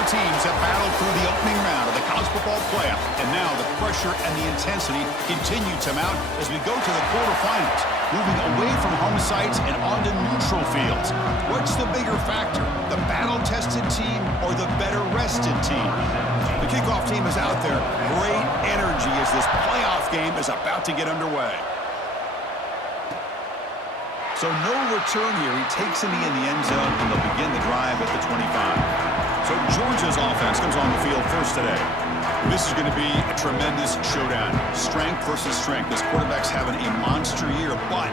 Four teams have battled through the opening round of the college football playoff, and now the pressure and the intensity continue to mount as we go to the quarterfinals, moving away from home sites and onto neutral fields. What's the bigger factor, the battle-tested team or the better-rested team? The kickoff team is out there. Great energy as this playoff game is about to get underway. So no return here. He takes a knee in the end zone, and they'll begin the drive at the 25. So Georgia's offense comes on the field first today. This is going to be a tremendous showdown. Strength versus strength. This quarterback's having a monster year, but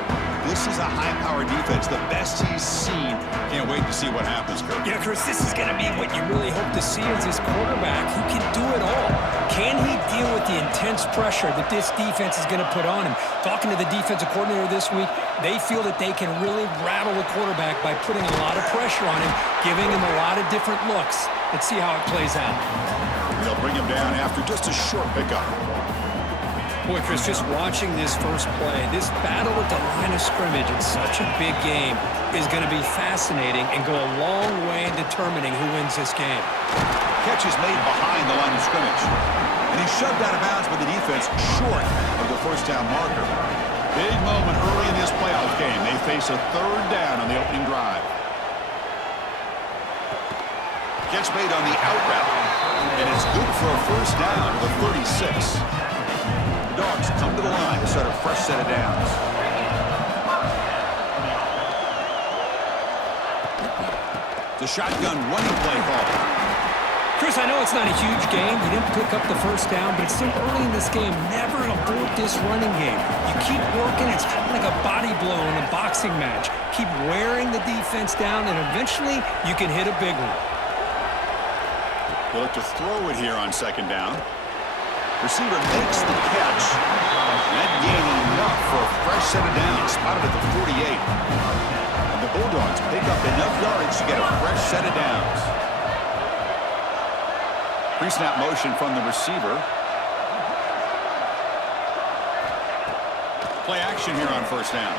this is a high-powered defense, the best he's seen. Can't wait to see what happens, Kirk. Yeah, Chris, this is going to be what you really hope to see is this quarterback who can do it all. Can he deal with the intense pressure that this defense is going to put on him? Talking to the defensive coordinator this week, they feel that they can really rattle the quarterback by putting a lot of pressure on him, giving him a lot of different looks. Let's see how it plays out. They'll bring him down after just a short pickup. Boy, Chris, just watching this first play, this battle at the line of scrimmage in such a big game is going to be fascinating and go a long way in determining who wins this game. Catch is made behind the line of scrimmage. And he's shoved out of bounds by the defense short of the first down marker. Big moment early in this playoff game. They face a third down on the opening drive. Catch made on the out route. And it's good for a first down to the 36. Dogs come to the line to start a fresh set of downs. The shotgun running play call. Chris, I know it's not a huge game. You didn't pick up the first down, but it's still early in this game. Never abort this running game. You keep working. It's kind of like a body blow in a boxing match. Keep wearing the defense down, and eventually you can hit a big one. They look to throw it here on second down. Receiver makes the catch. That gaining enough for a fresh set of downs. Spotted at the 48. And the Bulldogs pick up enough yardage to get a fresh set of downs. Pre-snap motion from the receiver. Play action here on first down.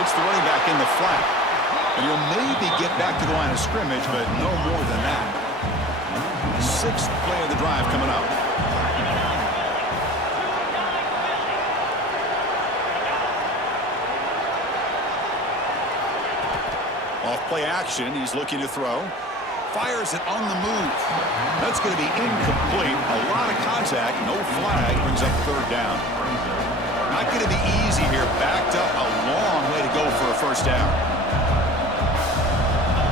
It's the running back in the flat. And he'll maybe get back to the line of scrimmage, but no more than that. Sixth play of the drive coming up. Off play action, he's looking to throw. Fires it on the move. That's going to be incomplete. A lot of contact, no flag, brings up third down. Not going to be easy here. Backed up a long way to go for a first down.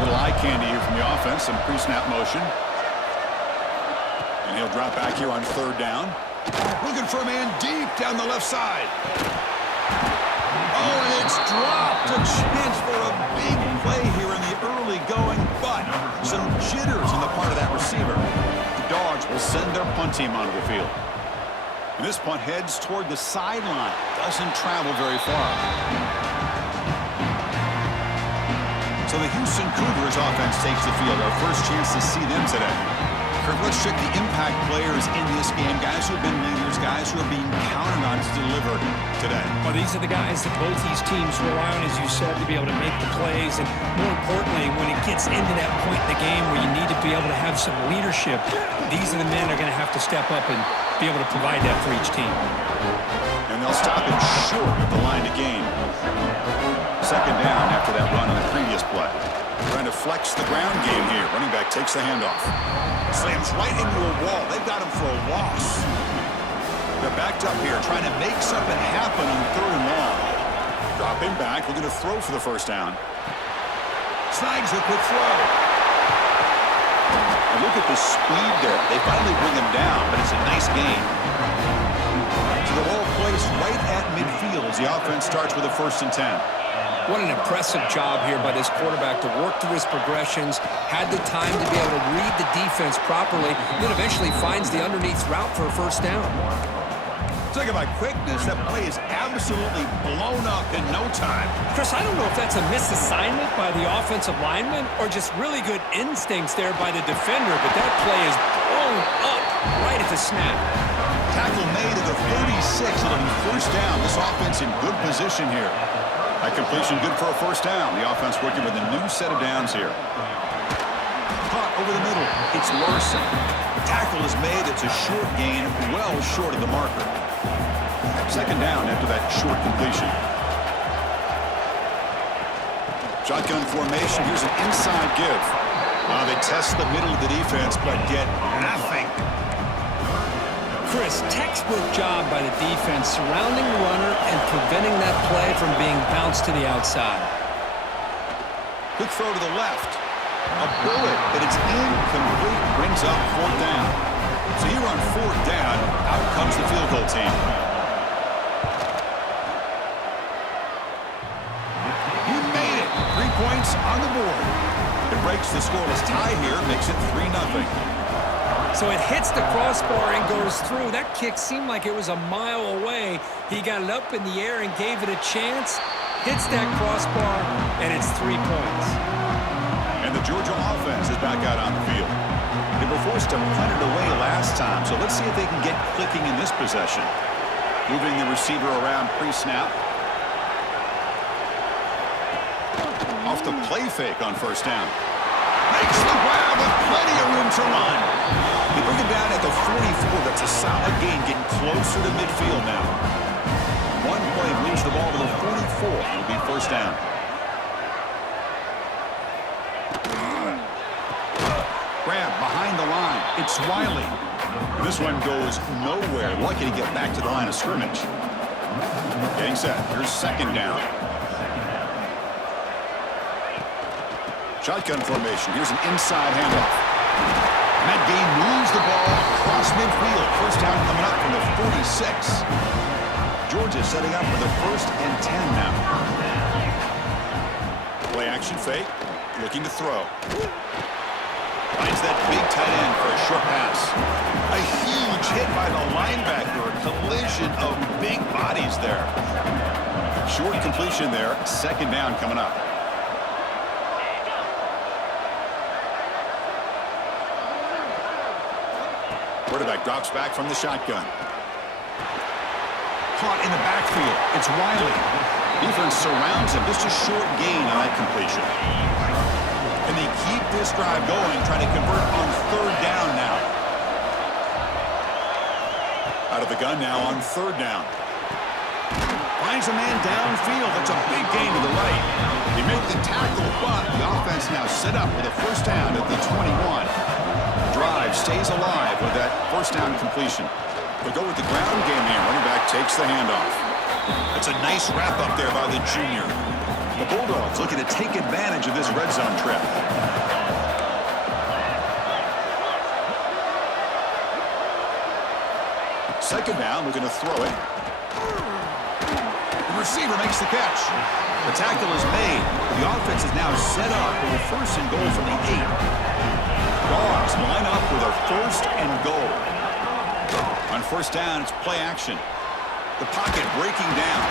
Little eye candy here from the offense, some pre-snap motion. And he'll drop back here on third down. Looking for a man deep down the left side. Oh, and it's dropped. A chance for a big play here in the early going, but some jitters on the part of that receiver. The Dogs will send their punt team onto the field. And this punt heads toward the sideline. Doesn't travel very far. So the Houston Cougars offense takes the field. Our first chance to see them today. Kirk, let's check the impact players in this game. Guys who have been leaders, guys who are being counted on to deliver today. Well, these are the guys that both these teams rely on, as you said, to be able to make the plays. And more importantly, when it gets into that point in the game where you need to be able to have some leadership, these are the men that are going to have to step up and be able to provide that for each team. And they'll stop it short of the line to gain. Second down after that run on the previous play. Trying to flex the ground game here. Running back takes the handoff. Slams right into a wall. They've got him for a loss. They're backed up here trying to make something happen on third and long. Dropping back. We're going to throw for the first down. Snags a quick throw. And look at the speed there. They finally bring him down, but it's a nice gain. So the ball placed right at midfield as the offense starts with a 1st and 10. What an impressive job here by this quarterback to work through his progressions, had the time to be able to read the defense properly, and then eventually finds the underneath route for a first down. Talking about quickness, that play is absolutely blown up in no time. Chris, I don't know if that's a misassignment by the offensive lineman or just really good instincts there by the defender, but that play is blown up right at the snap. Tackle made at the 36. It'll be first down. This offense in good position here. That completion good for a first down. The offense working with a new set of downs here. Caught over the middle. It's Larson. Tackle is made. It's a short gain, well short of the marker. Second down after that short completion. Shotgun formation. Here's an inside give. They test the middle of the defense, but get nothing. Chris, textbook job by the defense surrounding the runner and preventing that play from being bounced to the outside. Quick throw to the left. A bullet, but it's incomplete. Brings up fourth down. So here on fourth down, out comes the field goal team. He made it. 3 points on the board. It breaks the scoreless tie here, makes it 3-0. So it hits the crossbar and goes through. That kick seemed like it was a mile away. He got it up in the air and gave it a chance. Hits that crossbar, and it's 3 points. And the Georgia offense is back out on the field. They were forced to punt it away last time, so let's see if they can get clicking in this possession. Moving the receiver around pre-snap. Off the play fake on first down. Makes the grab with plenty of room to run. They bring it down at the 44. That's a solid gain, getting closer to midfield now. One play moves the ball to the 44. It'll be first down. Grab behind the line. It's Wiley. This one goes nowhere. Lucky to get back to the line of scrimmage. Getting set. Here's second down. Shotgun formation. Here's an inside handoff. Matt Gay moves the ball across midfield. First down coming up from the 46. Georgia setting up for the 1st and 10 now. Play action fake. Looking to throw. Finds that big tight end for a short pass. A huge hit by the linebacker. A collision of big bodies there. Short completion there. Second down coming up. Quarterback drops back from the shotgun. Caught in the backfield. It's Wiley. Defense surrounds him. Just a short gain on that completion. And they keep this drive going, trying to convert on third down now. Out of the gun now on third down. Finds a man downfield. That's a big gain to the right. They make the tackle, but the offense now set up with a first down at the 21. Drive stays alive with that first down completion. They go with the ground game here. Running back takes the handoff. It's a nice wrap up there by the junior. The Bulldogs looking to take advantage of this red zone trip. Second down, looking to throw it. The receiver makes the catch. The tackle is made. The offense is now set up with a first and goal from the 8. Dogs line up with a first and goal. On first down, it's play action. The pocket breaking down.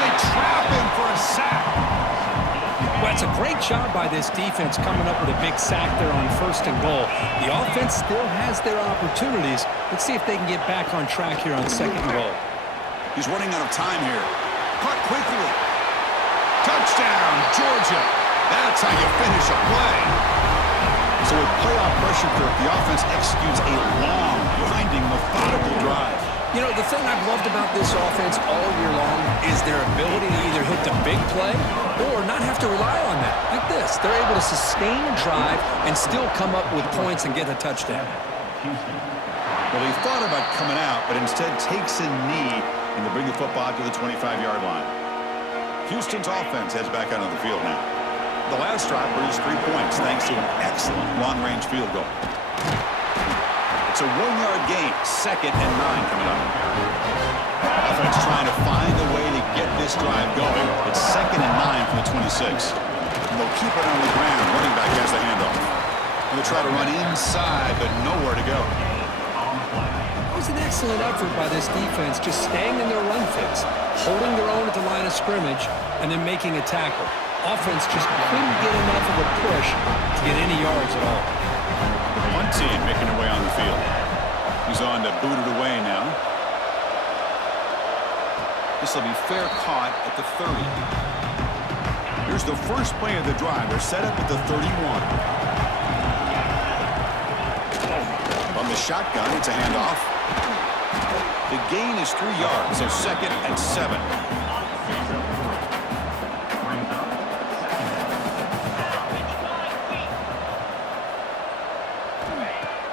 They trap him for a sack. Well, it's a great job by this defense coming up with a big sack there on first and goal. The offense still has their opportunities. Let's see if they can get back on track here on second and goal. He's running out of time here. Caught quickly. Touchdown, Georgia. That's how you finish a play. So with playoff pressure, Kirk, the offense executes a long, grinding, methodical drive. You know, the thing I've loved about this offense all year long is their ability to either hit the big play or not have to rely on that. Like this. They're able to sustain a drive and still come up with points and get a touchdown. Well, he thought about coming out, but instead takes a knee and to bring the football to the 25-yard line. Houston's offense heads back out on the field now. The last drive produced 3 points thanks to an excellent long-range field goal. It's a 1-yard gain, 2nd and 9 coming up. Offense trying to find a way to get this drive going. It's 2nd and 9 from the 26. And they'll keep it on the ground. Running back has the handoff. They'll try to run inside, but nowhere to go. It was an excellent effort by this defense, just staying in their run fits, holding their own at the line of scrimmage, and then making a tackle. Offense just couldn't get enough of a push to get any yards at all. The punt team making their way on the field. He's on to boot it away now. This will be fair caught at the 30. Here's the first play of the drive. They're set up at the 31. shotgun. It's a handoff. The gain is 3 yards, so 2nd and 7.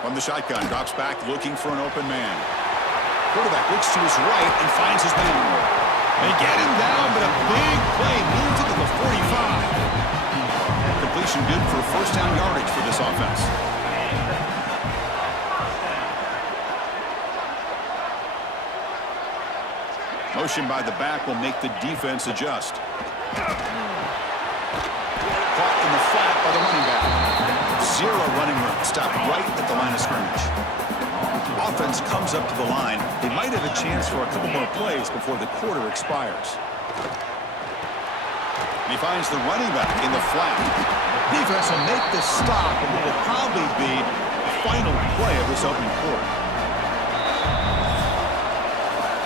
From the shotgun, drops back looking for an open man. Quarterback looks to his right and finds his man. They get him down, but a big play moves it to the 45. Completion good for first down yardage for this offense. Motion by the back will make the defense adjust. Caught in the flat by the running back. 0 running room. Stopped right at the line of scrimmage. Offense comes up to the line. They might have a chance for a couple more plays before the quarter expires. And he finds the running back in the flat. Defense will make the stop, and it will probably be the final play of this opening quarter.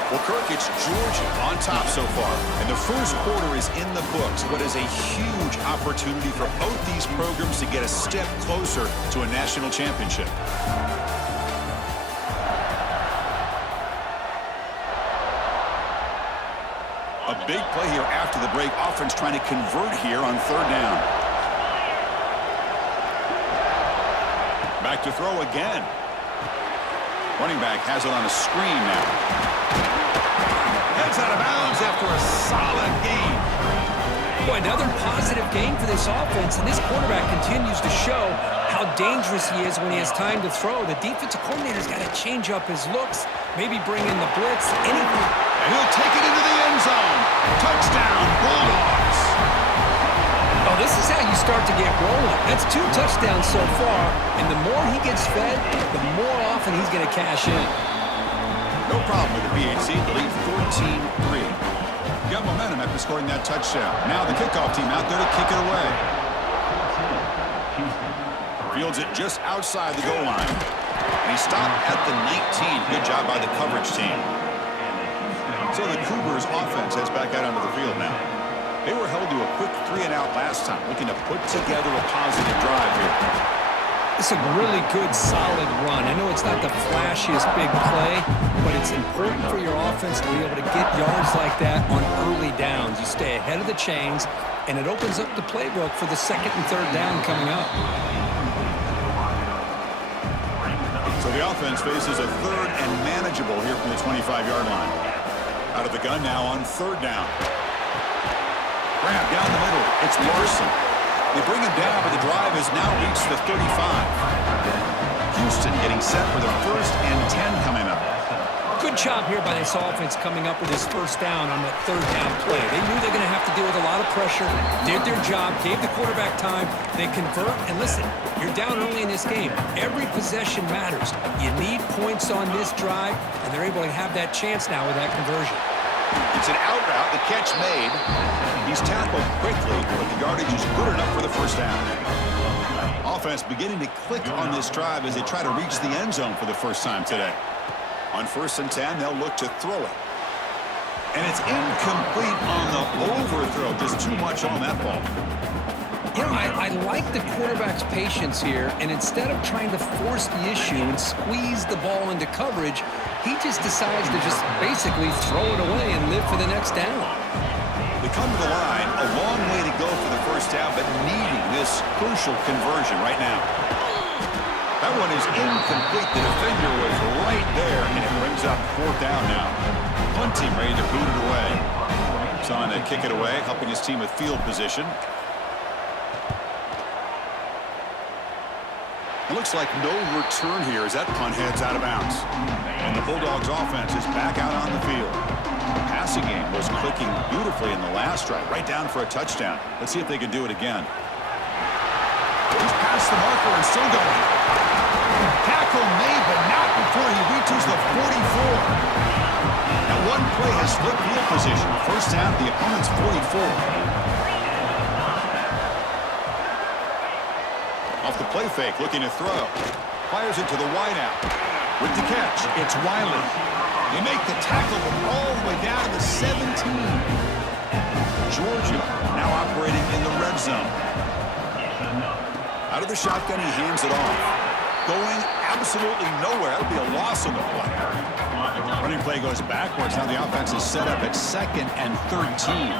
Well, Kirk, it's Georgia on top so far, and the first quarter is in the books. What is a huge opportunity for both these programs to get a step closer to a national championship. A big play here after the break. Offense trying to convert here on 3rd down. Back to throw again. Running back has it on a screen now. Heads out of bounds after a solid game. Boy, another positive game for this offense, and this quarterback continues to show how dangerous he is when he has time to throw. The defensive coordinator's got to change up his looks, maybe bring in the blitz, anything. And he'll take it into the end zone. Touchdown, Bulldogs. Oh, this is how you start to get rolling. That's 2 touchdowns so far, and the more he gets fed, the more often he's going to cash in. No problem with the BHC. The lead 14-3. Got momentum after scoring that touchdown. Now the kickoff team out there to kick it away. Fields it just outside the goal line. And he stopped at the 19. Good job by the coverage team. So the Cougars offense heads back out onto the field now. They were held to a quick 3-and-out last time, looking to put together a positive drive here. It's a really good, solid run. I know it's not the flashiest big play, but it's important for your offense to be able to get yards like that on early downs. You stay ahead of the chains, and it opens up the playbook for the 2nd and 3rd down coming up. So the offense faces a 3rd and manageable here from the 25-yard line. Out of the gun now on 3rd down. Grab down the middle. It's Larson. They bring him down, but the drive has now reached the 35. Houston getting set for the 1st and 10 coming up. Good job here by this offense coming up with his 1st down on that 3rd down play. They knew they're going to have to deal with a lot of pressure, did their job, gave the quarterback time. They convert, and listen, you're down early in this game. Every possession matters. You need points on this drive, and they're able to have that chance now with that conversion. It's an out route, the catch made. He's tackled quickly, but the yardage is good enough for the 1st down. Offense beginning to click on this drive as they try to reach the end zone for the first time today. On 1st and 10, they'll look to throw it. And it's incomplete on the overthrow. Just too much on that ball. You know, I like the quarterback's patience here, and instead of trying to force the issue and squeeze the ball into coverage, he just decides to just basically throw it away and live for the next down. They come to the line, a long way to go for the 1st down, but needing this crucial conversion right now. That one is incomplete. The defender was right there, and it brings up 4th down now. Punt team ready to boot it away. He's on to kick it away, helping his team with field position. It looks like no return here as that punt heads out of bounds. And the Bulldogs offense is back out on the field. The passing game was clicking beautifully in the last drive, right down for a touchdown. Let's see if they can do it again. He's past the marker and still going. Tackle made, but not before he reaches the 44. Now one play has flipped field position. 1st down, the opponent's 44. Off the play fake, looking to throw. Fires it to the wideout. With the catch, it's Wiley. They make the tackle all the way down to the 17. Georgia now operating in the red zone. Out of the shotgun, he hands it off. going absolutely nowhere. That'll be a loss on the play. Running play goes backwards. Now the offense is set up at 2nd and 13.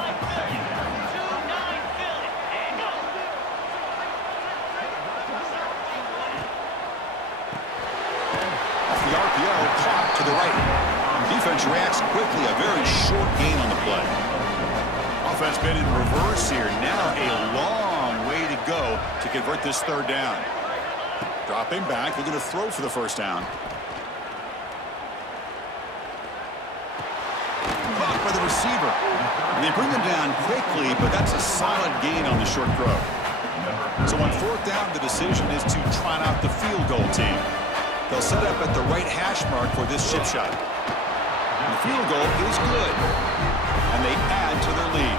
Off the RPO, caught to the right. Defense reacts quickly. A very short gain on the play. Offense been in reverse here. Now a long way to go to convert this 3rd down. Dropping back, looking to throw for the 1st down. Caught by the receiver. And they bring them down quickly, but that's a solid gain on the short throw. So on 4th down, the decision is to trot out the field goal team. They'll set up at the right hash mark for this chip shot. And the field goal is good. And they add to their lead.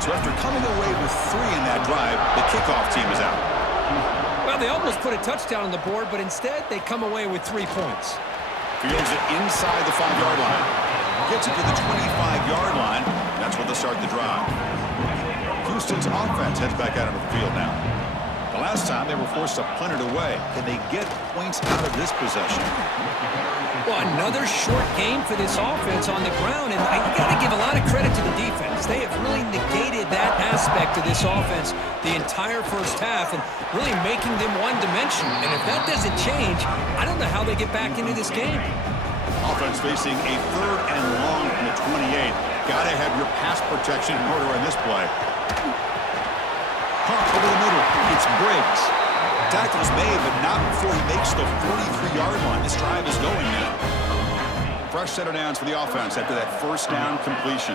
So after coming away with 3 in that drive, the kickoff team is out. Well, they almost put a touchdown on the board, but instead they come away with 3 points. Fields it inside the 5-yard line. Gets it to the 25-yard line. That's where they'll start the drive. Houston's offense heads back out onto the field now. The last time they were forced to punt it away. Can they get points out of this possession? Well, another short game for this offense on the ground, and you got to give a lot of credit to the defense. They have really negated that aspect of this offense the entire first half and really making them one-dimensional. And if that doesn't change, I don't know how they get back into this game. Offense facing a 3rd and long from the 28. Got to have your pass protection in order in this play. Pump over the middle. It's Briggs. Tackle's made, but not before he makes the 43-yard line. This drive is going now. Fresh set of downs for the offense after that 1st down completion.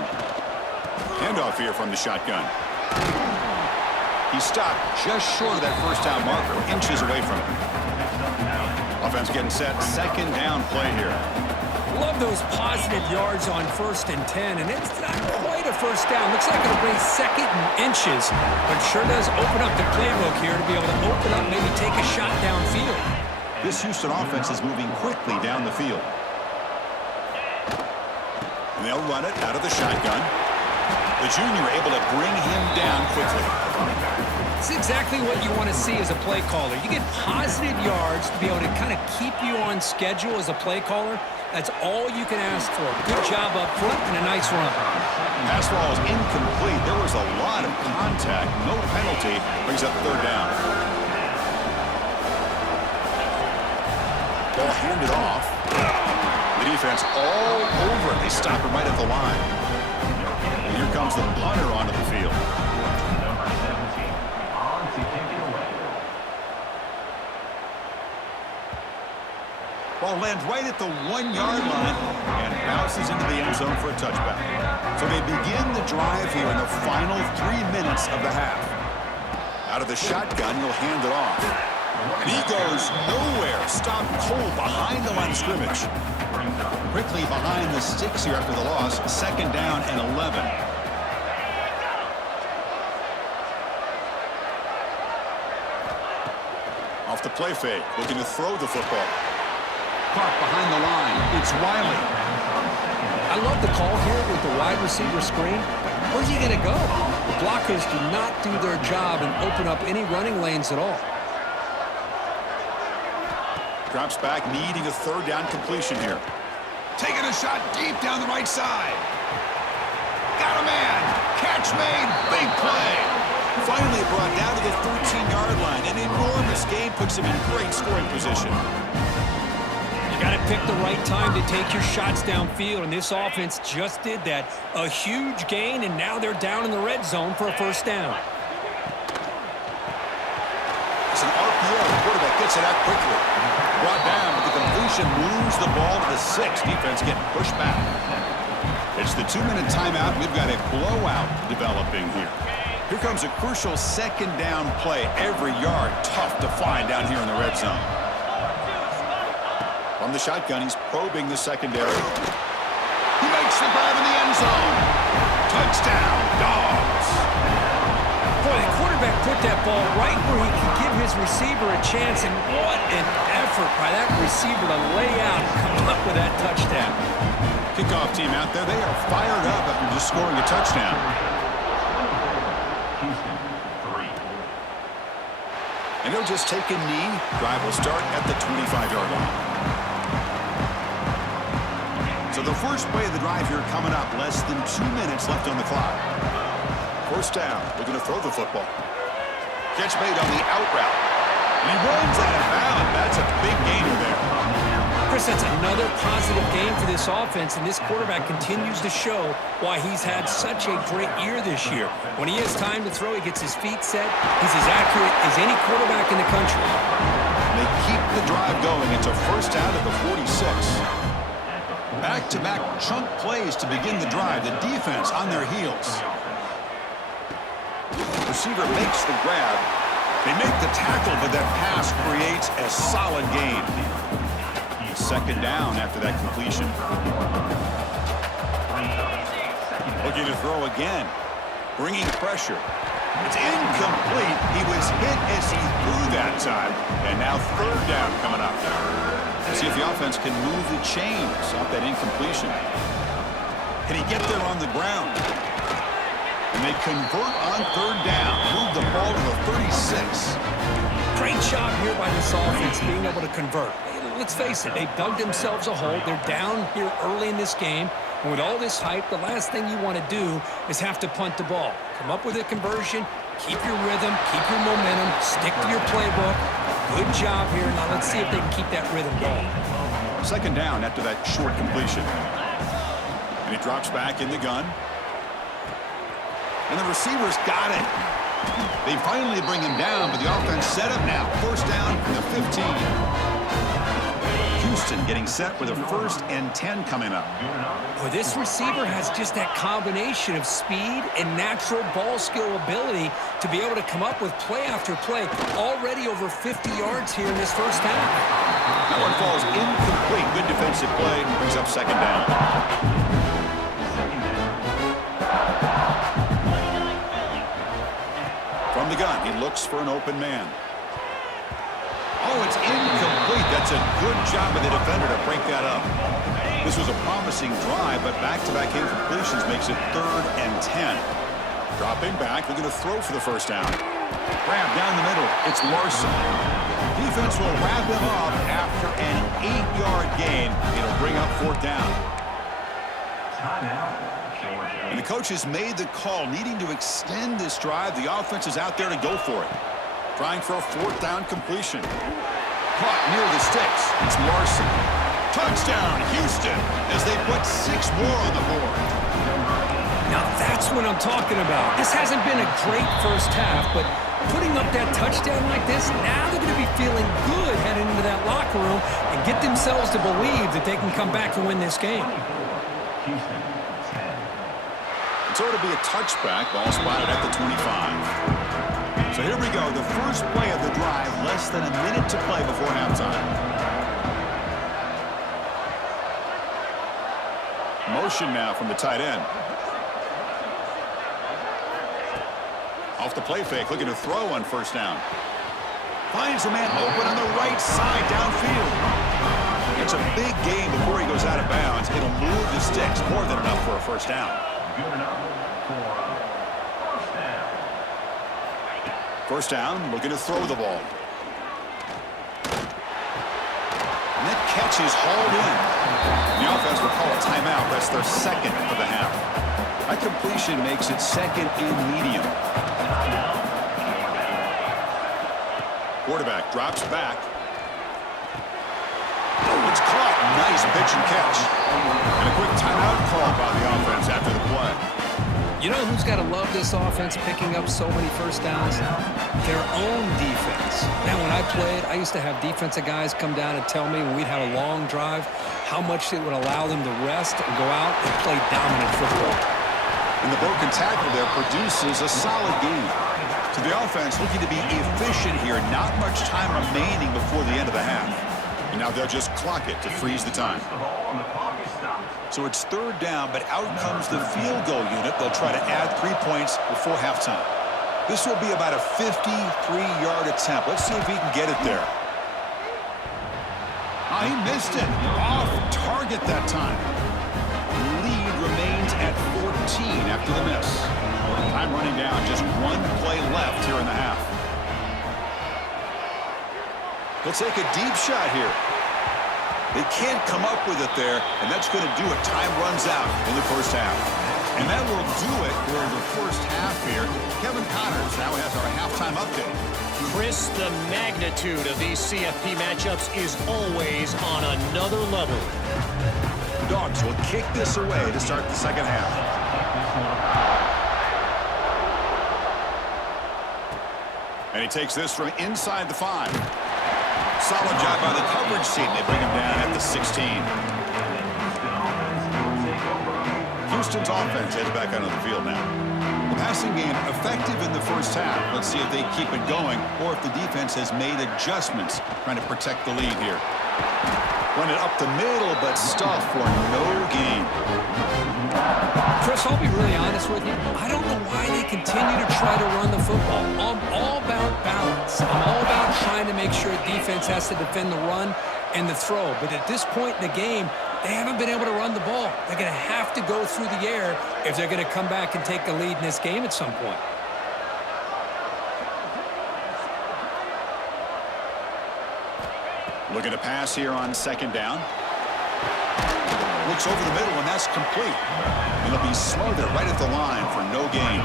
Handoff here from the shotgun. He stopped just short of that 1st down marker, inches away from it. Offense getting set, 2nd down play here. Love those positive yards on 1st and 10, and it's not quite a 1st down. Looks like it'll bring 2nd and inches, but sure does open up the playbook here to be able to open up, maybe take a shot downfield. This Houston offense is moving quickly down the field. And they'll run it out of the shotgun. The junior able to bring him down quickly. It's exactly what you want to see as a play caller. You get positive yards to be able to kind of keep you on schedule as a play caller. That's all you can ask for. Good job up front and a nice run. Pass ball is incomplete. There was a lot of contact. No penalty. Brings up 3rd down. Ball handed off. The defense all over it. They stop him right at the line. And here comes the punter onto the field. Ball lands right at the 1-yard line and bounces into the end zone for a touchback. So they begin the drive here in the final 3 minutes of the half. Out of the shotgun, he'll hand it off. And he goes nowhere. Stopped cold behind the line of scrimmage. Quickly behind the sticks here after the loss. 2nd down and 11. Off the play fake, looking to throw the football. Caught behind the line. It's Wiley. I love the call here with the wide receiver screen. Where's he going to go? The blockers do not do their job and open up any running lanes at all. Drops back, needing a 3rd down completion here. Taking a shot deep down the right side. Got a man. Catch made. Big play. Finally brought down to the 13-yard line. An enormous gain puts him in great scoring position. You got to pick the right time to take your shots downfield, and this offense just did that. A huge gain, and now they're down in the red zone for a 1st down. It's an RPO. The quarterback gets it out quickly. Brought down with the completion, moves the ball to the 6. Defense getting pushed back. It's the 2-minute timeout. We've got a blowout developing here. Here comes a crucial 2nd down play. Every yard tough to find down here in the red zone. From the shotgun, he's probing the secondary. He makes the grab in the end zone. Touchdown, Dogs. Boy, the quarterback put that ball right where he could give his receiver a chance, and what an effort by that receiver to lay out and come up with that touchdown. Kickoff team out there, they are fired up after just scoring a touchdown. And he'll just take a knee. Drive will start at the 25-yard line. So the first play of the drive here coming up. Less than 2 minutes left on the clock. First down. We're going to throw the football. Catch made on the out route. And he runs out of bounds. That's a big gainer there. Chris, that's another positive game for this offense, and this quarterback continues to show why he's had such a great year this year. When he has time to throw, he gets his feet set. He's as accurate as any quarterback in the country. They keep the drive going. It's a first down at the 46. Back-to-back chunk plays to begin the drive. The defense on their heels. Receiver makes the grab. They make the tackle, but that pass creates a solid gain. Second down after that completion. Looking to throw again. Bringing pressure. It's incomplete. He was hit as he threw that time. And now third down coming up. See if the offense can move the chains off that incompletion. Can he get there on the ground? And they convert on third down. Move the ball to the 36. Great job here by this offense being able to convert. Let's face it, they dug themselves a hole. They're down here early in this game. And with all this hype, the last thing you want to do is have to punt the ball. Come up with a conversion, keep your rhythm, keep your momentum, stick to your playbook. Good job here. Now let's see if they can keep that rhythm going. Second down after that short completion. And he drops back in the gun. And the receiver's got it. They finally bring him down, but the offense set up now. First down from the 15. Houston getting set with a 1st and 10 coming up. Well, this receiver has just that combination of speed and natural ball skill ability to be able to come up with play after play. Already over 50 yards here in this first half. That one falls incomplete. Good defensive play and brings up second down. From the gun, he looks for an open man. Oh, it's incomplete. That's a good job of the defender to break that up. This was a promising drive, but back-to-back incompletions makes it 3rd and 10. Dropping back, they're going to throw for the first down. Grab down the middle. It's Larson. Defense will wrap him up after an 8-yard gain. It'll bring up 4th down. And the coach has made the call, needing to extend this drive. The offense is out there to go for it. Trying for a 4th down completion. Caught near the sticks. It's Larson. Touchdown, Houston, as they put 6 more on the board. Now that's what I'm talking about. This hasn't been a great first half, but putting up that touchdown like this, now they're going to be feeling good heading into that locker room and get themselves to believe that they can come back and win this game. So it'll be a touchback. Ball spotted at the 25. So here we go, the first play of the drive, less than a minute to play before halftime. Motion now from the tight end. Off the play fake, looking to throw on first down. Finds a man open on the right side downfield. It's a big game before he goes out of bounds. It'll move the sticks, more than enough for a first down. Good enough for first down. First down, looking to throw the ball. And that catch is hauled in. The offense will call a timeout. That's their second of the half. That completion makes it 2nd and medium. Quarterback drops back. Oh, it's caught. Nice pitch and catch. And a quick timeout call by the offense after the play. You know who's got to love this offense picking up so many first downs? Their own defense. Man, when I played, I used to have defensive guys come down and tell me when we'd have a long drive how much it would allow them to rest and go out and play dominant football. And the broken tackle there produces a solid gain. To the offense, looking to be efficient here. Not much time remaining before the end of the half. And now they'll just clock it to freeze the time. So it's 3rd down, but out comes the field goal unit. They'll try to add 3 points before halftime. This will be about a 53-yard attempt. Let's see if he can get it there. Oh, he missed it. Off target that time. Lead remains at 14 after the miss. Time running down. Just 1 play left here in the half. He'll take a deep shot here. They can't come up with it there, and that's going to do it. Time runs out in the first half. And that will do it for the first half here. Kevin Connors now has our halftime update. Chris, the magnitude of these CFP matchups is always on another level. Dogs will kick this away to start the second half. And he takes this from inside the 5. Solid job by the coverage team. They bring him down at the 16. Houston's offense heads back onto the field now. The passing game effective in the first half. Let's see if they keep it going or if the defense has made adjustments trying to protect the lead here. Run it up the middle, but stuffed for no gain. Chris, I'll be really honest with you. I don't know why they continue to try to run the football. I'm all about balance. I'm all about trying to make sure defense has to defend the run and the throw. But at this point in the game, they haven't been able to run the ball. They're going to have to go through the air if they're going to come back and take the lead in this game at some point. Looking to pass here on second down. Looks over the middle, and that's complete. And it'll be smothered right at the line for no gain.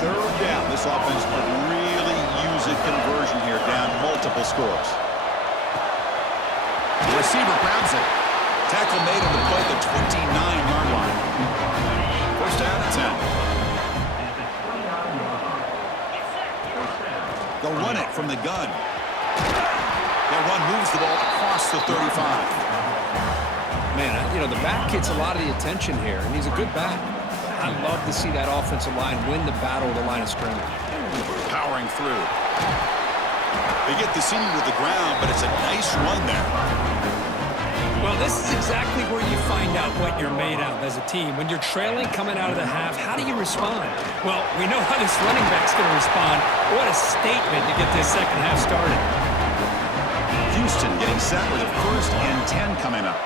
Third down. This offense could really use a conversion here, down multiple scores. The receiver grabs it. Tackle made on the play at the 29-yard line. First down at 10. They'll run it from the gun. That run moves the ball across the 35. Man, the back gets a lot of the attention here, and he's a good back. I love to see that offensive line win the battle of the line of scrimmage. Powering through. They get the senior to the ground, but it's a nice run there. Well, this is exactly where you find out what you're made of as a team. When you're trailing coming out of the half, how do you respond? Well, we know how this running back's going to respond. What a statement to get this second half started. Houston getting set with a 1st and 10 coming up.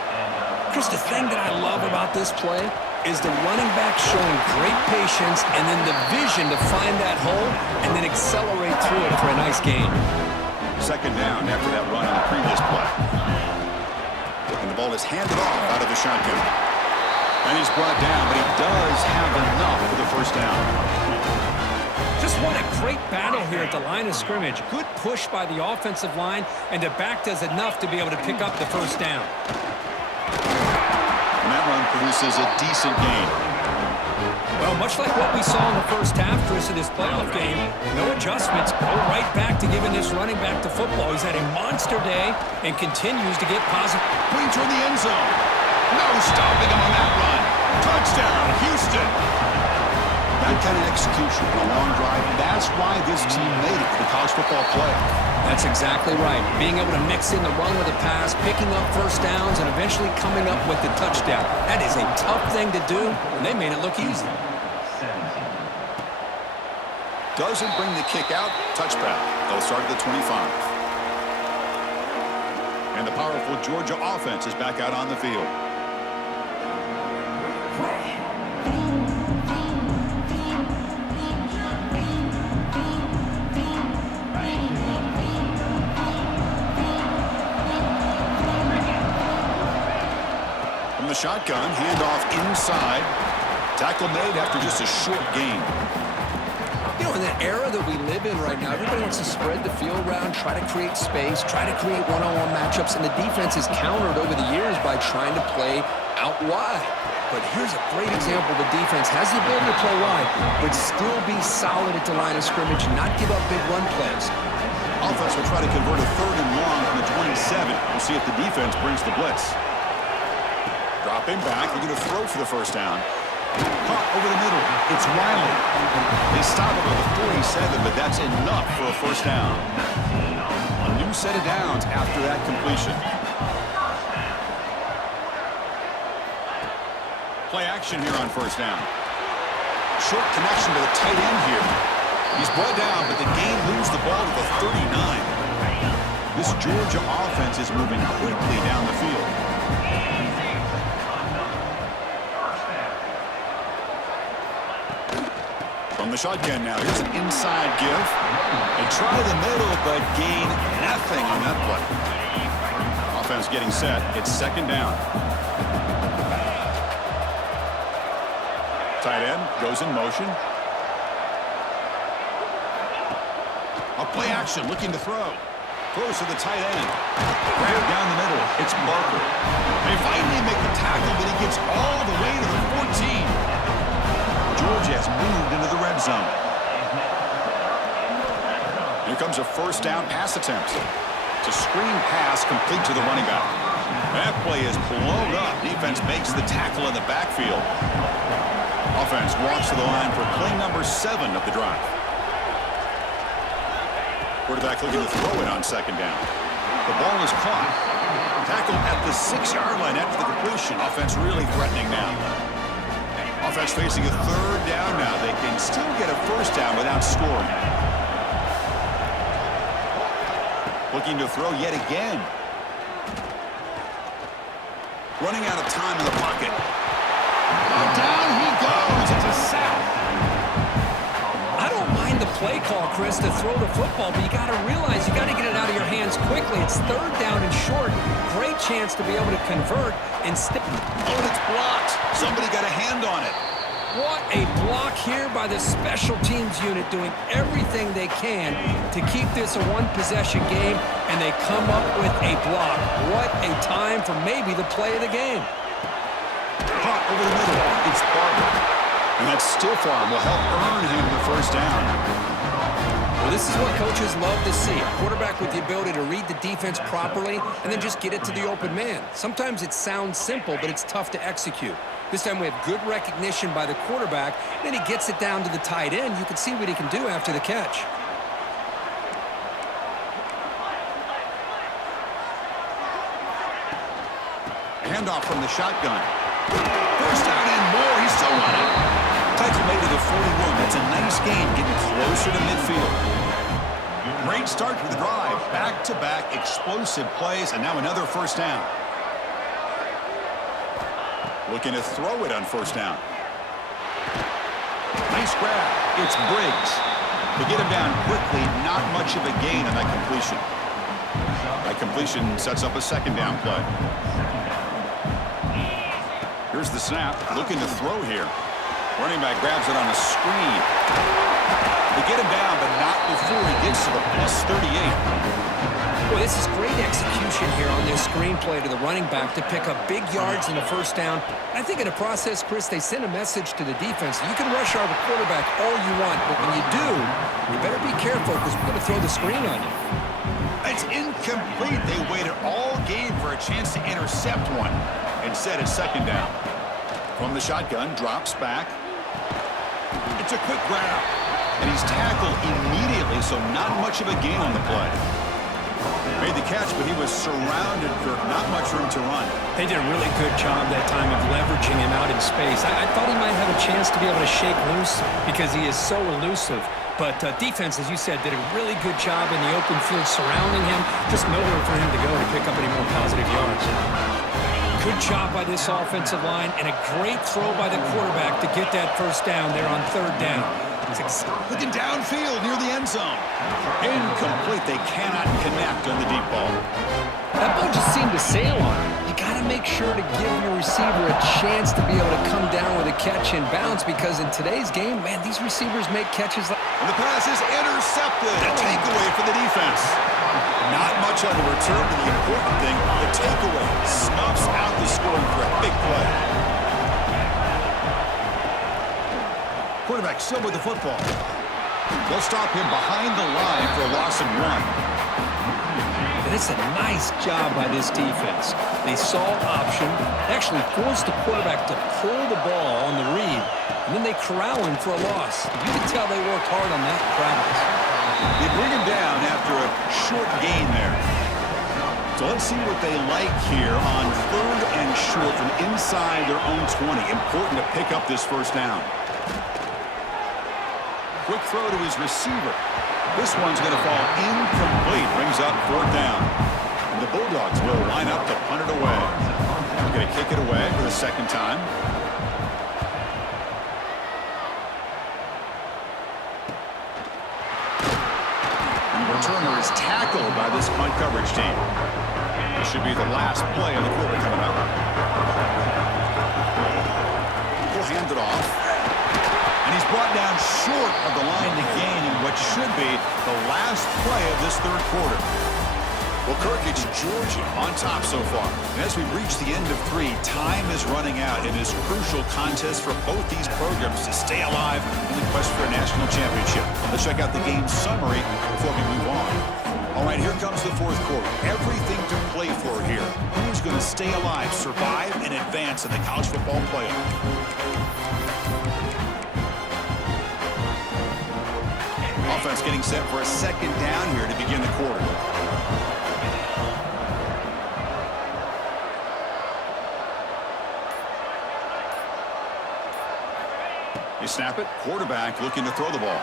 Chris, the thing that I love about this play is the running back showing great patience and then the vision to find that hole and then accelerate through it for a nice gain. Second down after that run on the previous play. And the ball is handed off out of the shotgun. And he's brought down, but he does have enough for the first down. Just what a great battle here at the line of scrimmage. Good push by the offensive line, and the back does enough to be able to pick up the first down. And that run produces a decent gain. Well, much like what we saw in the first half, Chris, of this playoff game, no adjustments, go right back to giving this running back to football. He's had a monster day and continues to get positive. Putting toward the end zone. No stopping him on that run. Touchdown, Houston. That kind of execution on a long drive, that's why this team made it to the college football playoff. That's exactly right. Being able to mix in the run with the pass, picking up first downs, and eventually coming up with the touchdown. That is a tough thing to do, and they made it look easy. Doesn't bring the kick out. Touchback. They'll start at the 25. And the powerful Georgia offense is back out on the field. From the shotgun, handoff inside. Tackle made after just a short gain. In that era that we live in right now, everybody wants to spread the field around, try to create space, try to create one-on-one matchups, and the defense is countered over the years by trying to play out wide. But here's a great example. The defense has the ability to play wide, but still be solid at the line of scrimmage and not give up big run plays. Offense will try to convert a 3rd and long from the 27. We'll see if the defense brings the blitz. Dropping back, looking to throw for the first down. Caught over the middle. It's Wiley. They stop him at the 47, but that's enough for a first down. A new set of downs after that completion. Play action here on first down. Short connection to the tight end here. He's brought down, but the game moves the ball to the 39. This Georgia offense is moving quickly down the field. From the shotgun now, here's an inside give. They try the middle, but gain nothing on that play. Offense getting set. It's second down. Tight end goes in motion. A play action, looking to throw. Throws to the tight end. Grab down the middle. It's Barker. They finally make the tackle, but he gets all the way to the 14. Georgia has moved into the red zone. Here comes a first down pass attempt. It's a screen pass complete to the running back. That play is blown up. Defense makes the tackle in the backfield. Offense walks to the line for play number 7 of the drive. Quarterback looking to throw it on second down. The ball is caught. Tackled at the 6-yard line after the completion. Offense really threatening now. Offense facing a third down now. They can still get a first down without scoring. Looking to throw yet again. Running out of time in the pocket. Down he goes. It's a sack. I don't mind the play call, Chris, to throw the football, but you got to realize you got to get it out of your hands quickly. It's third down and short. Great chance to be able to convert and stick. Oh, it's blocked. Somebody got a hand on it. What a block here by the special teams unit, doing everything they can to keep this a one-possession game, and they come up with a block. What a time for maybe the play of the game. Caught over the middle. It's Barber. And that stiff arm will help earn him the first down. Well, this is what coaches love to see. A quarterback with the ability to read the defense properly and then just get it to the open man. Sometimes it sounds simple, but it's tough to execute. This time we have good recognition by the quarterback. Then he gets it down to the tight end. You can see what he can do after the catch. Handoff from the shotgun. First down and more. He's still on it. Tackle made to the 41. That's a nice gain, getting closer to midfield. Great start to the drive. Back-to-back explosive plays, and now another first down. Looking to throw it on first down. Nice grab. It's Briggs. They get him down quickly. Not much of a gain on that completion. That completion sets up a second down play. Here's the snap. Looking to throw here. Running back grabs it on a screen. They get him down, but not before he gets to the plus 38. Boy, this is great execution here on this screenplay to the running back to pick up big yards in the first down. I think in the process, Chris, they send a message to the defense. You can rush our quarterback all you want, but when you do, you better be careful because we're going to throw the screen on you. It's incomplete. They waited all game for a chance to intercept one. Instead, it's second down. From the shotgun, drops back. It's a quick grab. And he's tackled immediately, so not much of a gain on the play. Made the catch, but he was surrounded, Kirk. Not much room to run. They did a really good job that time of leveraging him out in space. I thought he might have a chance to be able to shake loose because he is so elusive. But defense, as you said, did a really good job in the open field surrounding him. Just nowhere for him to go to pick up any more positive yards. Good job by this offensive line and a great throw by the quarterback to get that first down there on third down. Looking downfield near the end zone. Incomplete. They cannot connect on the deep ball. That ball just seemed to sail on him. You got to make sure to give your receiver a chance to be able to come down with a catch and bounce because in today's game, man, these receivers make catches like... And the pass is intercepted. A takeaway for the defense. Not much on the return, but the important thing, the takeaway snuffs out the scoring for a big play. Quarterback still with the football. They'll stop him behind the line for a loss of 1. And it's a nice job by this defense. They saw option, actually forced the quarterback to pull the ball on the read, and then they corral him for a loss. You can tell they worked hard on that in practice. They bring him down after a short gain there. So let's see what they like here on third and short from inside their own 20. Important to pick up this first down. Quick throw to his receiver. This one's going to fall incomplete. Brings up fourth down. And the Bulldogs will line up to punt it away. They're going to kick it away for the second time. tackled by this punt coverage team. This should be the last play of the quarter coming up. He'll hand it off. And he's brought down short of the line to gain in what should be the last play of this third quarter. Well, Kirk, it's Georgia on top so far. And as we reach the end of 3, time is running out in this crucial contest for both these programs to stay alive in the quest for a national championship. Let's check out the game summary before we move on. All right, here comes the fourth quarter. Everything to play for here. Who's going to stay alive, survive, and advance in the college football playoff? Offense getting set for a second down here to begin the quarter. They snap it. Quarterback looking to throw the ball.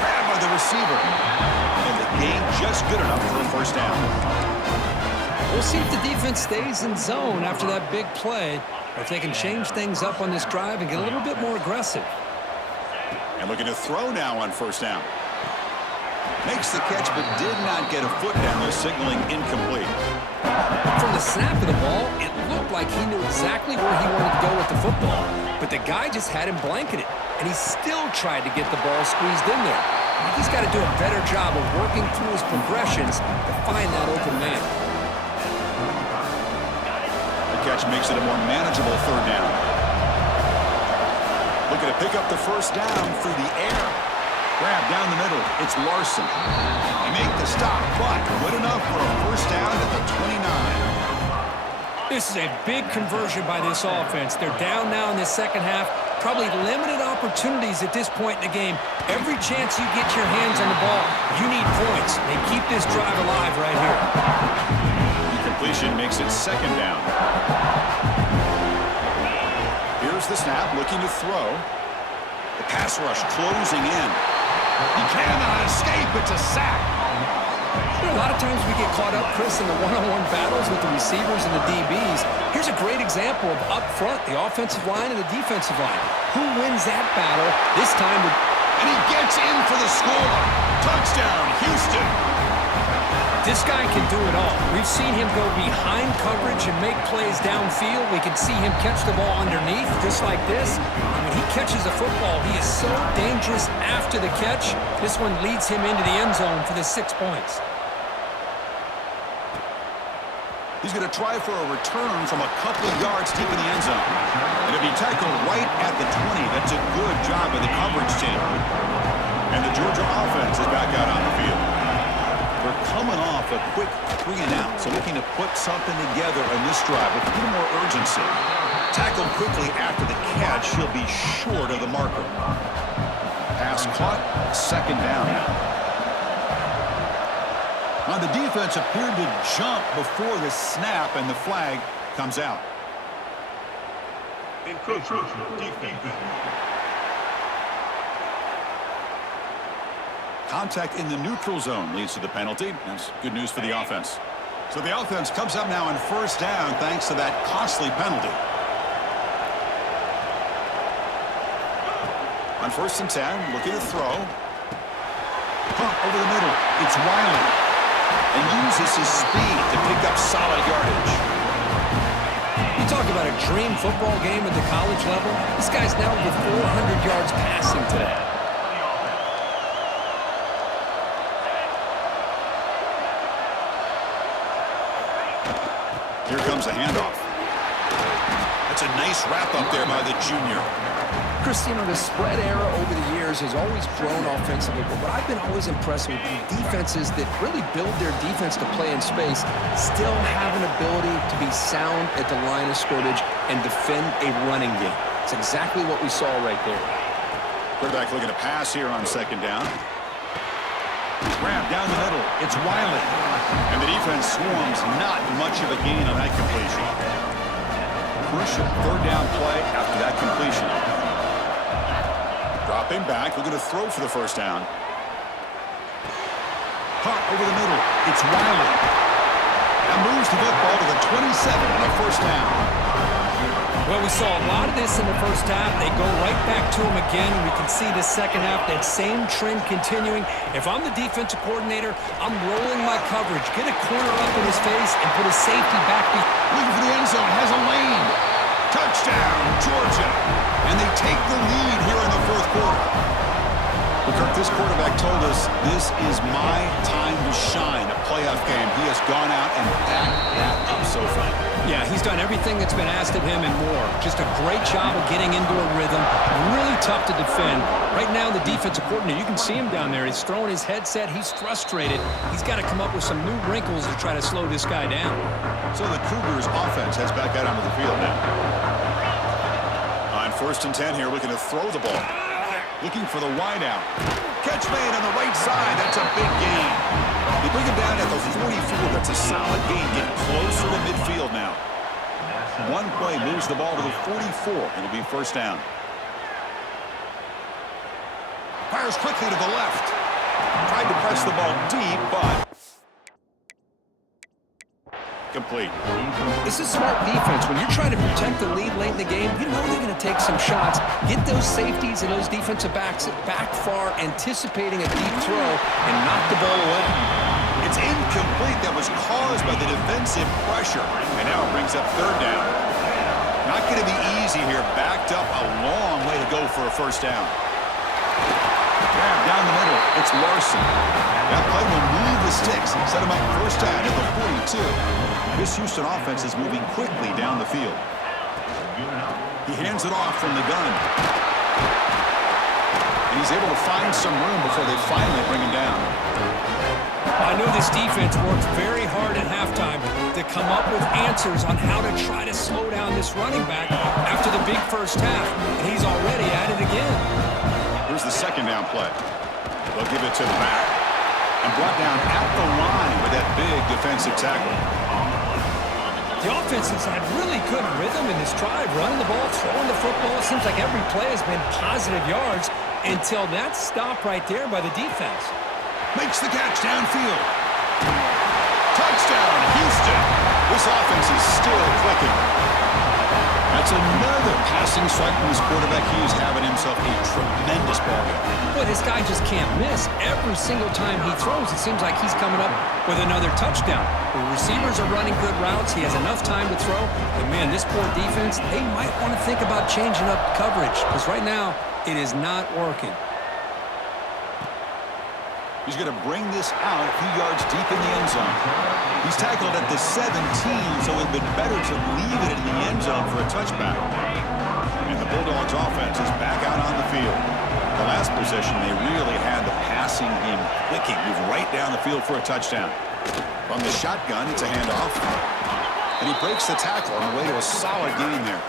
Grabbed by the receiver. And the gain just good enough for a first down. We'll see if the defense stays in zone after that big play, or if they can change things up on this drive and get a little bit more aggressive. And looking to throw now on first down. Makes the catch, but did not get a foot down there, signaling incomplete. From the snap of the ball, it looked like he knew exactly where he wanted to go with the football. But the guy just had him blanketed, and he still tried to get the ball squeezed in there. I think he's got to do a better job of working through his progressions to find that open man. The catch makes it a more manageable third down. Looking to pick up the first down through the air. Grab down the middle. It's Larson. They make the stop, but good enough for a first down at the 29. This is a big conversion by this offense. They're down now in the second half. Probably limited opportunities at this point in the game. Every chance you get your hands on the ball, you need points. They keep this drive alive right here. Incompletion makes it second down. Here's the snap, looking to throw. The pass rush closing in. He cannot escape. It's a sack. A lot of times we get caught up, Chris, in the one-on-one battles with the receivers and the DBs. Here's a great example of up front, the offensive line and the defensive line. Who wins that battle this time? And he gets in for the score. Touchdown, Houston. This guy can do it all. We've seen him go behind coverage and make plays downfield. We can see him catch the ball underneath, just like this. And when he catches a football, he is so dangerous after the catch. This one leads him into the end zone for the 6 points. He's going to try for a return from a couple of yards deep in the end zone. And it'll be tackled right at the 20. That's a good job by the coverage team. And the Georgia offense is back out on the field. They're coming off a quick 3-and-out, so looking to put something together in this drive with a little more urgency. Tackled quickly after the catch. He'll be short of the marker. Pass caught, second down now. Now the defense appeared to jump before the snap, and the flag comes out. Contact in the neutral zone leads to the penalty. That's good news for the offense. So the offense comes up now on first down thanks to that costly penalty. On 1st and 10, looking to throw. Pump over the middle. It's Wiley. And uses his speed to pick up solid yardage. You talk about a dream football game at the college level. This guy's now over 400 yards passing today. Here comes a handoff. That's a nice wrap up there by the junior. Chris, you know, the spread era over the years has always grown offensively, but what I've been always impressed with defenses that really build their defense to play in space still have an ability to be sound at the line of scrimmage and defend a running game. It's exactly what we saw right there. Quarterback looking to pass here on second down. Grab down the middle. It's Wiley. And the defense swarms. Not much of a gain on that completion. Crucial third down play after that completion. Dropping back, looking to throw for the first down. Caught over the middle. It's Wiley. That moves the football to the 27 on a first down. Well, we saw a lot of this in the first half. They go right back to him again, and we can see the second half, that same trend continuing. If I'm the defensive coordinator, I'm rolling my coverage, get a corner up in his face, and put his safety back. Looking for the end zone, has a lane. Touchdown, Georgia. And they take the lead here in the fourth quarter. Well, Kirk, this quarterback told us this is my time to shine, a playoff game. He has gone out and backed that up so far. Yeah, he's done everything that's been asked of him and more. Just a great job of getting into a rhythm. Really tough to defend. Right now, the defensive coordinator, you can see him down there. He's throwing his headset. He's frustrated. He's got to come up with some new wrinkles to try to slow this guy down. So the Cougars offense heads back out onto the field now. On 1st and 10 here, looking to throw the ball. Looking for the wideout. Catch made on the right side. That's a big gain. They bring him down at the 44. That's a solid gain. Getting closer to midfield now. One play moves the ball to the 44. It'll be first down. Fires quickly to the left. Tried to press the ball deep, but complete. This is smart defense. When you're trying to protect the lead late in the game, you know they're going to take some shots, get those safeties and those defensive backs back far, anticipating a deep throw, and knock the ball away. It's incomplete. That was caused by the defensive pressure. And now it brings up third down. Not going to be easy here. Backed up a long way to go for a first down. Grab down the middle. It's Larson. That play will move the sticks. Set him up first down at the 42. This Houston offense is moving quickly down the field. He hands it off from the gun. And he's able to find some room before they finally bring him down. I know this defense worked very hard at halftime to come up with answers on how to try to slow down this running back after the big first half. And he's already at it again. Here's the second down play. They'll give it to the back. And brought down at the line with that big defensive tackle. The offense has had really good rhythm in this drive, running the ball, throwing the football. It seems like every play has been positive yards until that stop right there by the defense. Makes the catch downfield. Touchdown, Houston. This offense is still clicking. That's another passing strike from his quarterback. He is having himself a tremendous ball game. But this guy just can't miss. Every single time he throws, it seems like he's coming up with another touchdown. The receivers are running good routes. He has enough time to throw. But, man, this poor defense, they might want to think about changing up coverage because right now it is not working. He's going to bring this out a few yards deep in the end zone. He's tackled at the 17, so it would have been better to leave it in the end zone for a touchback. And the Bulldogs offense is back out on the field. The last possession, they really had the passing game clicking. Move right down the field for a touchdown. From the shotgun, it's a handoff. And he breaks the tackle on the way to a solid gain there.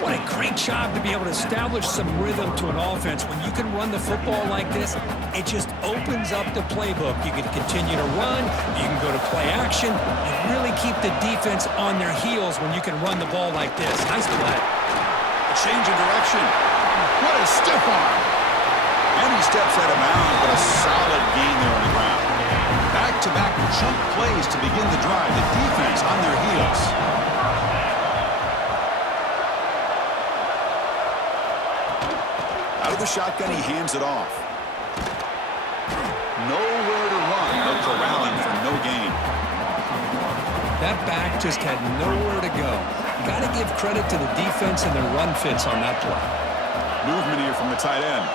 What a great job to be able to establish some rhythm to an offense. When you can run the football like this, it just opens up the playbook. You can continue to run, you can go to play action, and really keep the defense on their heels when you can run the ball like this. Nice play. A change of direction. What a stiff arm. And he steps out of bounds, but a solid gain there on the ground. Back-to-back jump plays to begin the drive. The defense on their heels. Out of the shotgun, he hands it off. Nowhere to run. No corralling for no gain. That back just had nowhere to go. Got to give credit to the defense and their run fits on that play. Movement here from the tight end.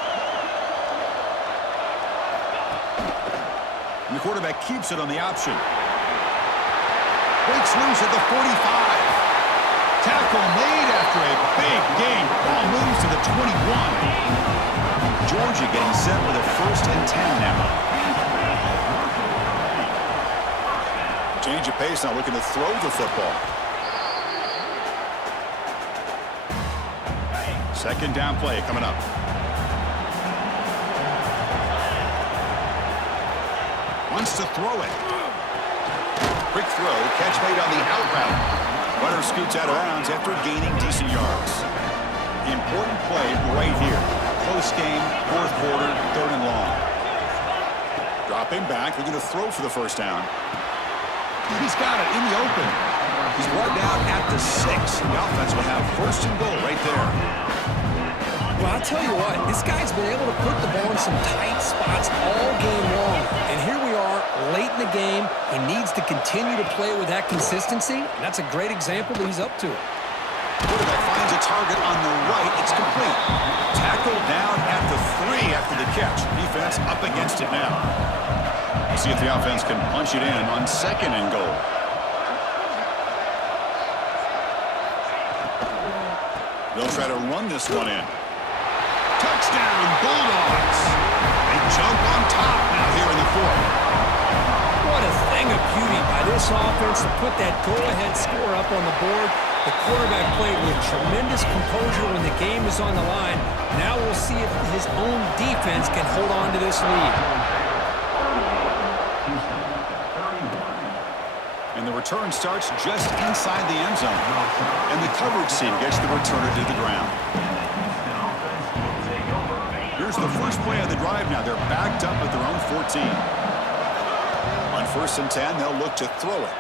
And the quarterback keeps it on the option. Breaks loose at the 45. Tackle made after a big gain. Ball moves to the 21. Georgia getting set with a 1st and 10 now. Change of pace now, looking to throw the football. Second down play coming up. Wants to throw it. Quick throw, catch made on the out route. Runner scoots out of bounds after gaining decent yards. Important play right here. Close game, 4th quarter, 3rd and long. Dropping back, looking to throw for the first down. He's got it in the open. He's brought down at the 6. The offense will have first and goal right there. Well, I'll tell you what, this guy's been able to put the ball in some tight spots all game long. And here we are, late in the game. He needs to continue to play with that consistency. And that's a great example that he's up to it. Quarterback finds a target on the right. It's complete. Tackled down at the 3 after the catch. Defense up against it now. We'll see if the offense can punch it in on second and goal. They'll try to run this one in. Touchdown, Bulldogs. They jump on top now here in the 4th. What a thing of beauty by this offense to put that go-ahead score up on the board. The quarterback played with tremendous composure when the game is on the line. Now we'll see if his own defense can hold on to this lead. And the return starts just inside the end zone. And the coverage team gets the returner to the ground. Here's the first play of the drive now. They're backed up at their own 14. On 1st and 10, they'll look to throw it.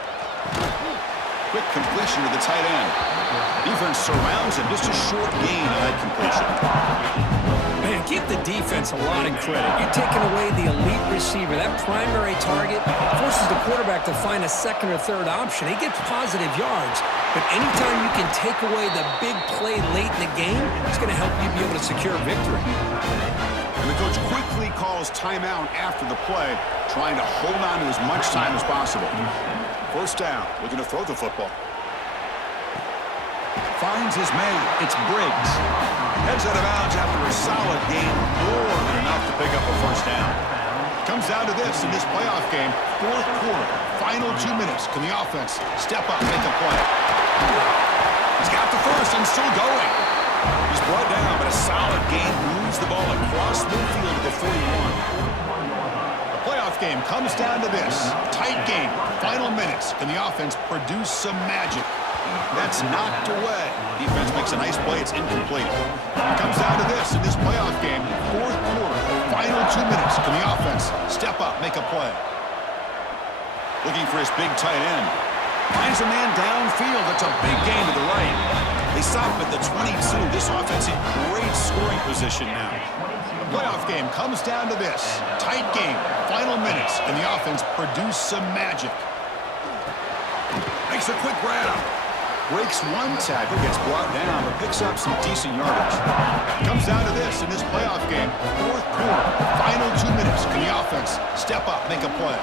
Quick completion to the tight end. Defense surrounds him. Just a short gain on that completion. Man, give the defense a lot of credit. You're taking away the elite receiver. That primary target forces the quarterback to find a second or third option. He gets positive yards, but anytime you can take away the big play late in the game, it's going to help you be able to secure victory. And the coach quickly calls timeout after the play, trying to hold on to as much time as possible. First down, looking to throw the football. Finds his man. It's Briggs. Heads out of bounds after a solid gain, more than enough to pick up a first down. Comes down to this in this playoff game. 4th quarter, final 2 minutes. Can the offense step up, make a play? He's got the first and still going. He's brought down, but a solid gain moves the ball across midfield to the 41. The playoff game comes down to this. Tight game, final minutes. Can the offense produce some magic? That's knocked away. Defense makes a nice play. It's incomplete. It comes down to this in this playoff game. 4th quarter, final 2 minutes. Can the offense step up, make a play? Looking for his big tight end. Finds a man downfield. It's a big gain to the right. They stop at the 22. This offense in great scoring position now. The playoff game comes down to this. Tight game, final minutes. Can the offense produce some magic? Makes a quick grab. Breaks one tackle, gets brought down, but picks up some decent yardage. Comes down to this in this playoff game. 4th quarter, final 2 minutes. Can the offense step up, make a play?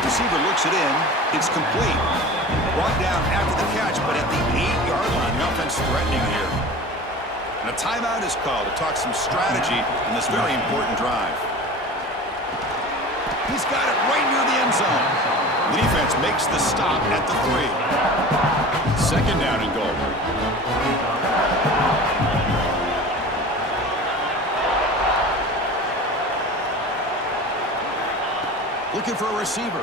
Receiver looks it in. It's complete. Brought down after the catch, but at the 8-yard line, the offense threatening here. And a timeout is called to talk some strategy in this very important drive. He's got it right near the end zone. The defense makes the stop at the 3. Second down and goal. Looking for a receiver.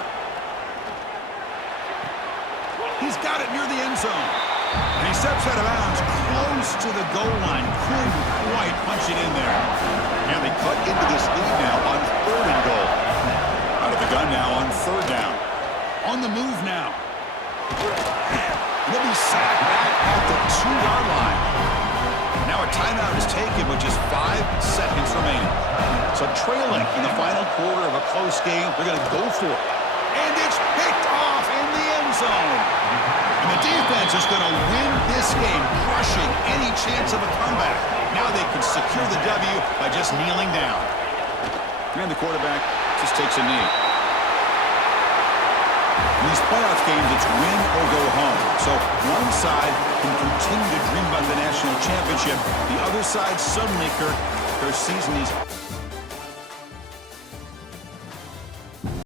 He's got it near the end zone. And he steps out of bounds close to the goal line. Couldn't quite punch it in there. And they cut into this lead now on 3rd and goal. Out of the gun now on 3rd down. On the move now. He'll be sacked back at the 2-yard line. Now a timeout is taken with just 5 seconds remaining. So trailing in the final quarter of a close game, they're going to go for it. And it's picked off in the end zone. And the defense is going to win this game, crushing any chance of a comeback. Now they can secure the W by just kneeling down. And the quarterback just takes a knee. In these playoff games, it's win or go home. So one side can continue to dream about the national championship. The other side suddenly, Kirk, their season is...